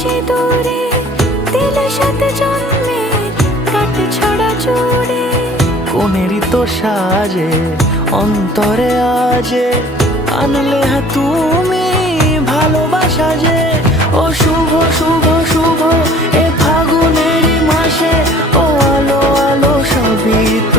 সিঁদুরে দিলে সাথে জন্মে কাট ছড়া জুড়ে। কোনেরই তো সাজে অন্তরে আজে আনলে হ্যাঁ তুমি ভালোবাসা যে। ও শুভ শুভ শুভ এ